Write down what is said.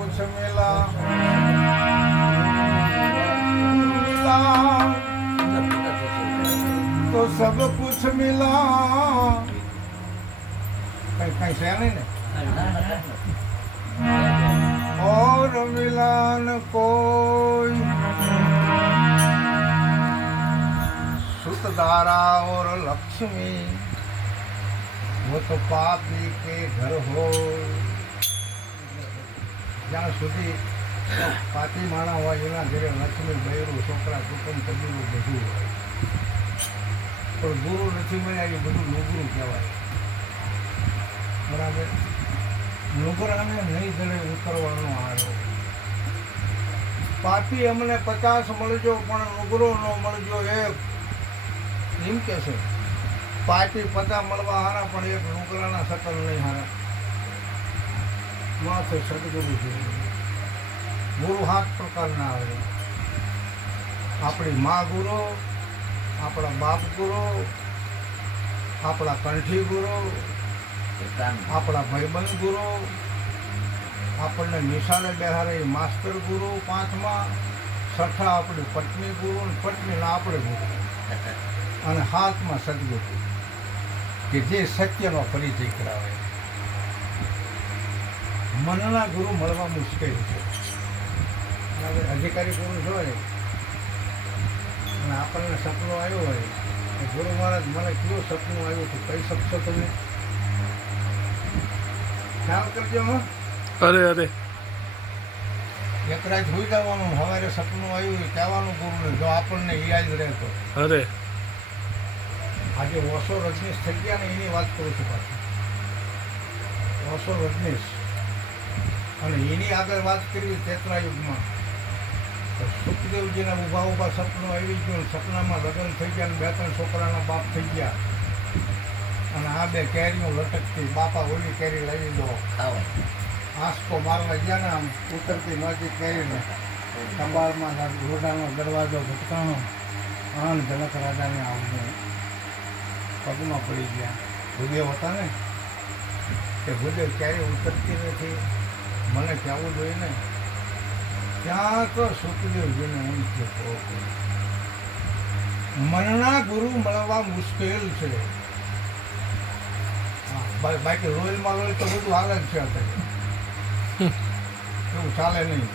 कुछ मिला तो सब कुछ मिला कहीं कहीं से नहीं ने और मिला न कोई सुतधारा और लक्ष्मी वो तो पापी के घर हो જ્યાં સુધી પાપી માણા હોય એના ઘરે લક્ષ્મી બૈરું છોકરા કુટુંબ કબીલું બધું હોય પણ ગુરુ નથી મળ્યા એ બધું નુગરું કહેવાય બરાબર નુગરાને નહીં જડે ઉતરવાનો આરો પાપી અમને 50 મળજો પણ નુગરો ન મળજો એક એમ કે છે પાપી 50 મળવા હારા પણ એક નુગરાના સકલ નહીં હારા માથે સદગુરુ છે ગુરુ 7 પ્રકારના આવે આપણી મા ગુરુ આપણા બાપ ગુરુ આપણા કંઠી ગુરુ આપણા ભાઈબંધ ગુરુ આપણને નિશાને બેહારે માસ્ટર ગુરુ 5મા 6ઠા આપણી પત્ની ગુરુ અને પત્નીના આપણે ગુરુ અને 7મા સદગુરુ કે જે સત્યનો પરિચય કરાવે મનના ગુરુ મળવા મુશ્કેલ છે અધિકારી પુરુષ હોય અને આપણને સપનું આવ્યું હોય ગુરુ મહારાજ મને કયું સપનું આવ્યું હતું કહી શકશો તમે ખ્યાલ કરજો અરે અરે એક રાત હોઈ જવાનું સવારે સપનું આવ્યું કહેવાનું ગુરુને જો આપણને યાદ રહેતો અરે આજે ઓશો રજનીશ થઈ ગયા ને એની વાત કરું છું પાછી ઓશો રજનીશ અને એની આગળ વાત કરવી ત્રેતાયુગમાં તો સુખદેવજીના ઊભા ઊભા સપનું આવી ગયું સપનામાં લગ્ન થઈ ગયા અને 2-3 છોકરાના બાપ થઈ ગયા અને આ 2 કેરીઓ લટકતી બાપા ઓલી કેરી લઈ દો આંસકો મારવા ગયા ને આમ ઉતરતી નહોતી કેરીને કંબાળમાં રોડાનો દરવાજો ભટકાણો આન જનક રાજાને આવજો પગમાં પડી ગયા ભૂદેવ હતા ને કે ભૂદેવ ક્યારેય ઉતરતી નથી મને કહેવું જોઈએ ને ત્યાં તો સુખદેવજીને એમ છે મનના ગુરુ મળવા મુશ્કેલ છે બાકી રોયલમાં રોયલ તો બધું હાલ જ છે અત્યારે એવું ચાલે નહીં